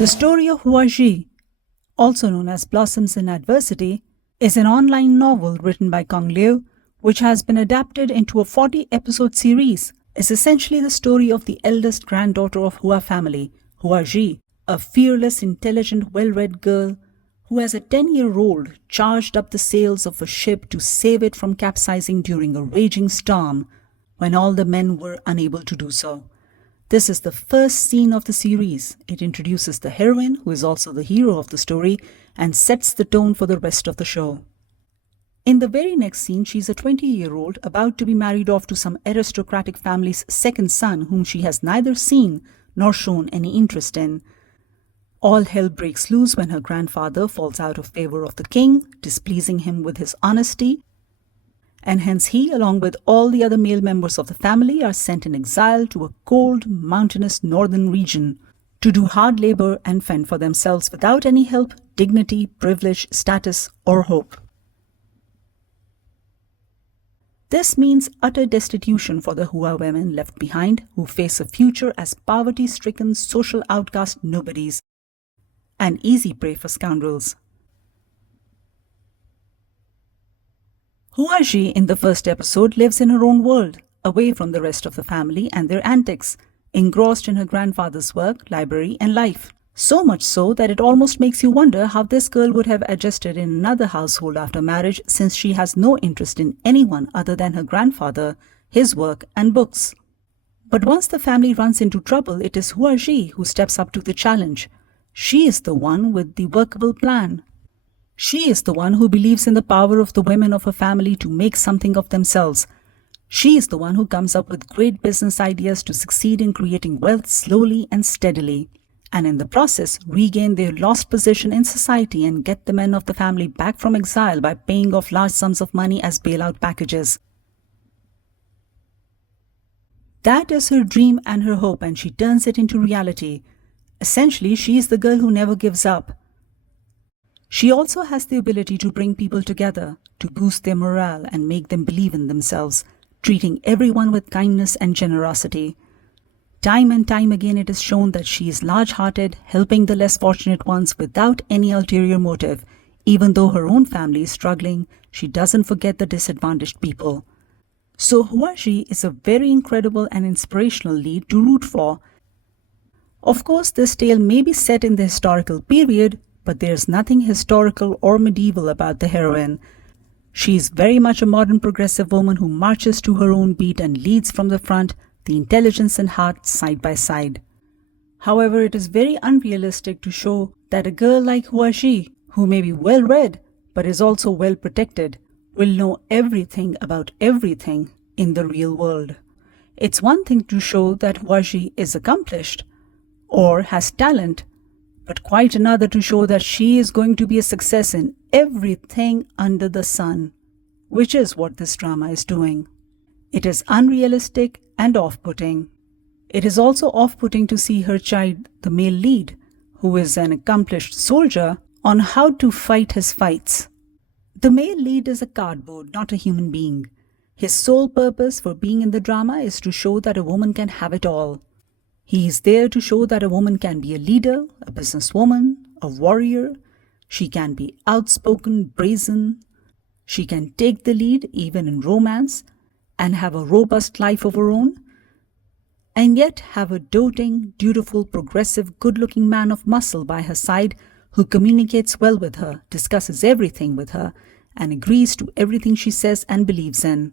The story of Hua Zhi, also known as Blossoms in Adversity, is an online novel written by Kong Liu, which has been adapted into a 40-episode series. It's essentially the story of the eldest granddaughter of Hua family, Hua Zhi, a fearless, intelligent, well-read girl who as a 10-year-old charged up the sails of a ship to save it from capsizing during a raging storm when all the men were unable to do so. This is the first scene of the series. It introduces the heroine, who is also the hero of the story, and sets the tone for the rest of the show. In the very next scene, she's a 20-year-old about to be married off to some aristocratic family's second son whom she has neither seen nor shown any interest in. All hell breaks loose when her grandfather falls out of favor of the king, displeasing him with his honesty, and hence he, along with all the other male members of the family, are sent in exile to a cold, mountainous northern region to do hard labor and fend for themselves without any help, dignity, privilege, status, or hope. This means utter destitution for the Hua women left behind, who face a future as poverty-stricken social outcast nobodies, and easy prey for scoundrels. Hua Zhi in the first episode lives in her own world, away from the rest of the family and their antics, engrossed in her grandfather's work, library, and life. So much so that it almost makes you wonder how this girl would have adjusted in another household after marriage, since she has no interest in anyone other than her grandfather, his work, and books. But once the family runs into trouble, it is Hua Zhi who steps up to the challenge. She is the one with the workable plan. She is the one who believes in the power of the women of her family to make something of themselves. She is the one who comes up with great business ideas to succeed in creating wealth slowly and steadily, and in the process regain their lost position in society and get the men of the family back from exile by paying off large sums of money as bailout packages. That is her dream and her hope, and she turns it into reality. Essentially, she is the girl who never gives up. She also has the ability to bring people together, to boost their morale and make them believe in themselves, treating everyone with kindness and generosity. Time and time again it is shown that she is large-hearted, helping the less fortunate ones without any ulterior motive. Even though her own family is struggling, she doesn't forget the disadvantaged people. So Hua Zhi is a very incredible and inspirational lead to root for. Of course, this tale may be set in the historical period, but there's nothing historical or medieval about the heroine. She is very much a modern progressive woman who marches to her own beat and leads from the front, the intelligence and heart side by side. However, it is very unrealistic to show that a girl like Hua Zhi, who may be well read but is also well protected, will know everything about everything in the real world. It's one thing to show that Hua Zhi is accomplished or has talent, but quite another to show that she is going to be a success in everything under the sun, which is what this drama is doing. It is unrealistic and off-putting. It is also off-putting to see her chide the male lead, who is an accomplished soldier, on how to fight his fights. The male lead is a cardboard, not a human being. His sole purpose for being in the drama is to show that a woman can have it all. He is there to show that a woman can be a leader, a businesswoman, a warrior. She can be outspoken, brazen. She can take the lead even in romance and have a robust life of her own, and yet have a doting, dutiful, progressive, good-looking man of muscle by her side who communicates well with her, discusses everything with her, and agrees to everything she says and believes in.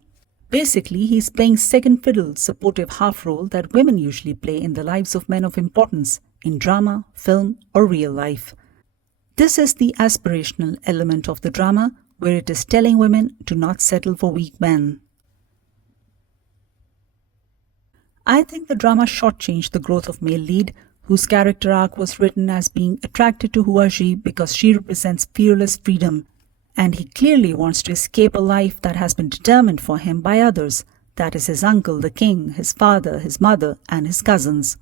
Basically, he's playing second fiddle, supportive half role that women usually play in the lives of men of importance, in drama, film, or real life. This is the aspirational element of the drama, where it is telling women to not settle for weak men. I think the drama shortchanged the growth of male lead, whose character arc was written as being attracted to Hua Zhi because she represents fearless freedom, and he clearly wants to escape a life that has been determined for him by others, that is his uncle, the king, his father, his mother, and his cousins.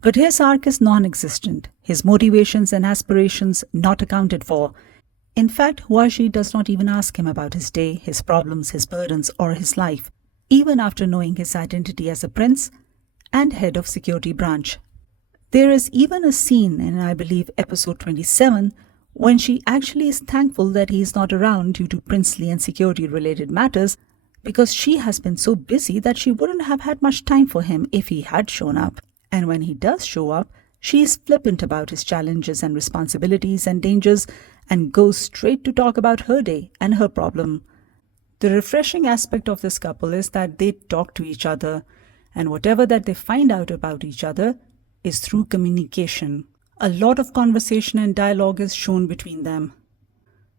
But his arc is non-existent, his motivations and aspirations not accounted for. In fact, Hua Zhi does not even ask him about his day, his problems, his burdens, or his life, even after knowing his identity as a prince and head of security branch. There is even a scene in, I believe, episode 27, when she actually is thankful that he is not around due to princely and security-related matters, because she has been so busy that she wouldn't have had much time for him if he had shown up. And when he does show up, she is flippant about his challenges and responsibilities and dangers and goes straight to talk about her day and her problem. The refreshing aspect of this couple is that they talk to each other, and whatever that they find out about each other is through communication. A lot of conversation and dialogue is shown between them.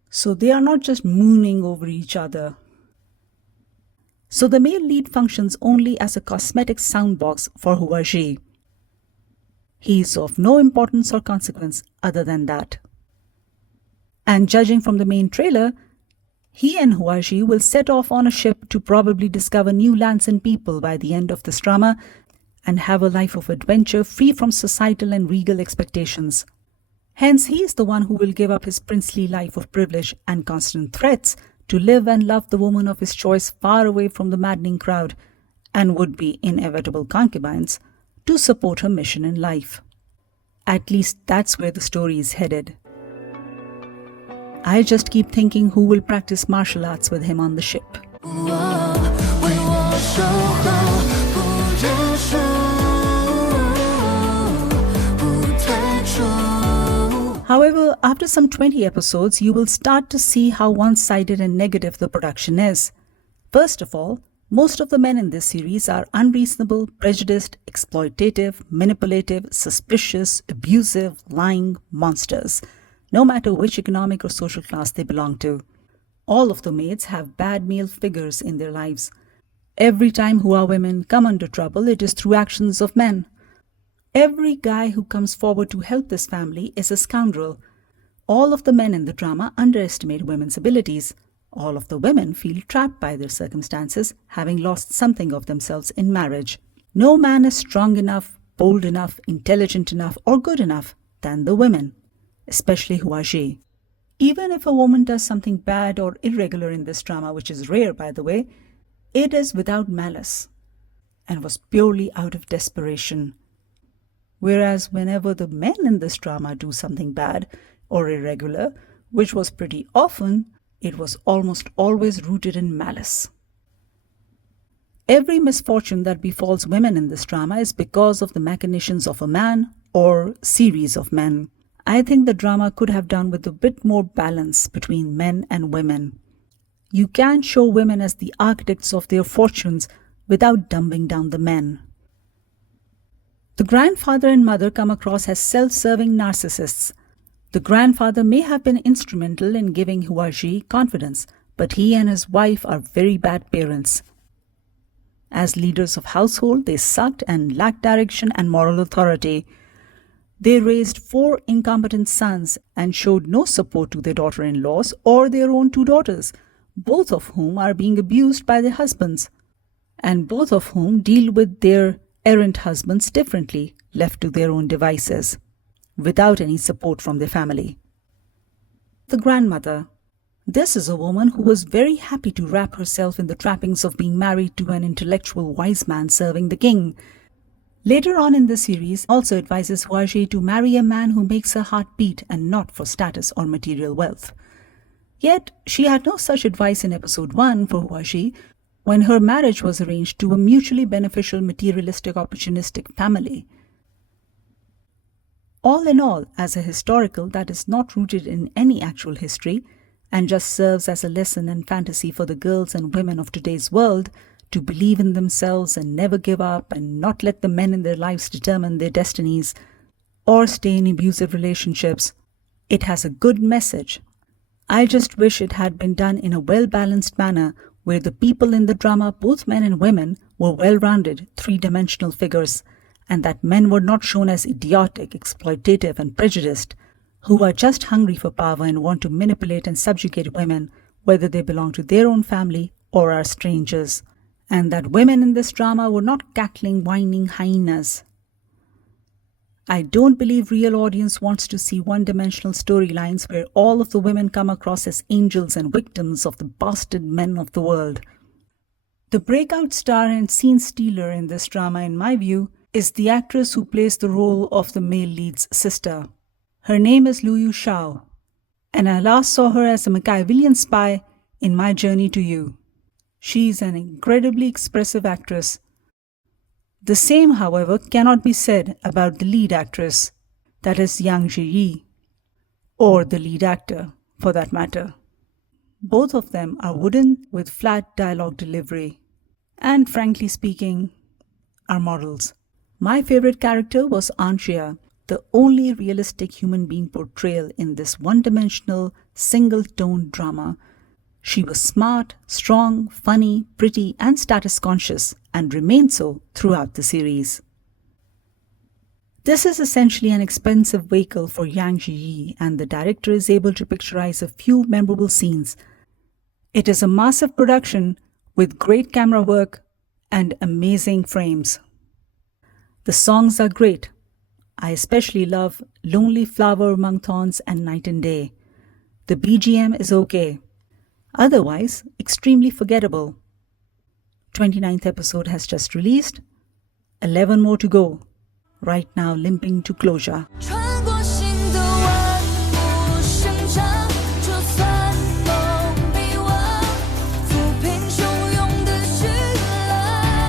So they are not just mooning over each other. So the male lead functions only as a cosmetic soundbox for Hua Zhi. He is of no importance or consequence other than that. And judging from the main trailer, he and Hua Zhi will set off on a ship to probably discover new lands and people by the end of this drama and have a life of adventure free from societal and regal expectations. Hence, he is the one who will give up his princely life of privilege and constant threats to live and love the woman of his choice far away from the maddening crowd and would-be inevitable concubines to support her mission in life. At least that's where the story is headed. I just keep thinking who will practice martial arts with him on the ship. However, after some 20 episodes, you will start to see how one-sided and negative the production is. First of all, most of the men in this series are unreasonable, prejudiced, exploitative, manipulative, suspicious, abusive, lying monsters, no matter which economic or social class they belong to. All of the maids have bad male figures in their lives. Every time Hua women come under trouble, it is through actions of men. Every guy who comes forward to help this family is a scoundrel. All of the men in the drama underestimate women's abilities. All of the women feel trapped by their circumstances, having lost something of themselves in marriage. No man is strong enough, bold enough, intelligent enough, or good enough than the women, especially Hua Zhi. Even if a woman does something bad or irregular in this drama, which is rare by the way, it is without malice and was purely out of desperation. Whereas whenever the men in this drama do something bad or irregular, which was pretty often, it was almost always rooted in malice. Every misfortune that befalls women in this drama is because of the machinations of a man or series of men. I think the drama could have done with a bit more balance between men and women. You can show women as the architects of their fortunes without dumbing down the men. The grandfather and mother come across as self-serving narcissists. The grandfather may have been instrumental in giving Hua Zhi confidence, but he and his wife are very bad parents. As leaders of household, they sucked and lacked direction and moral authority. They raised 4 incompetent sons and showed no support to their daughter-in-laws or their own 2 daughters, both of whom are being abused by their husbands, and both of whom deal with their errant husbands differently, left to their own devices, without any support from their family. The grandmother. This is a woman who was very happy to wrap herself in the trappings of being married to an intellectual wise man serving the king. Later on in the series, also advises Hua Zhi to marry a man who makes her heart beat and not for status or material wealth. Yet, she had no such advice in episode 1 for Hua Zhi, when her marriage was arranged to a mutually beneficial, materialistic, opportunistic family. All in all, as a historical that is not rooted in any actual history and just serves as a lesson and fantasy for the girls and women of today's world to believe in themselves and never give up and not let the men in their lives determine their destinies or stay in abusive relationships, it has a good message. I just wish it had been done in a well-balanced manner where the people in the drama, both men and women, were well-rounded, 3-dimensional figures, and that men were not shown as idiotic, exploitative, and prejudiced, who are just hungry for power and want to manipulate and subjugate women, whether they belong to their own family or are strangers, and that women in this drama were not cackling, whining hyenas. I don't believe real audience wants to see one-dimensional storylines where all of the women come across as angels and victims of the bastard men of the world. The breakout star and scene stealer in this drama, in my view, is the actress who plays the role of the male lead's sister. Her name is Lu Yu Shao, and I last saw her as a Machiavellian spy in My Journey to You. She is an incredibly expressive actress. The same, however, cannot be said about the lead actress, that is ZhangZiyi, or the lead actor, for that matter. Both of them are wooden with flat dialogue delivery, and frankly speaking, are models. My favorite character was Andrea, the only realistic human being portrayal in this one-dimensional, single-tone drama. She was smart, strong, funny, pretty, and status-conscious, and remained so throughout the series. This is essentially an expensive vehicle for ZhangZiyi, and the director is able to picturize a few memorable scenes. It is a massive production with great camera work and amazing frames. The songs are great. I especially love Lonely Flower Among Thorns and Night and Day. The BGM is okay. Otherwise, extremely forgettable. 29th episode has just released. 11 more to go. Right now limping to closure.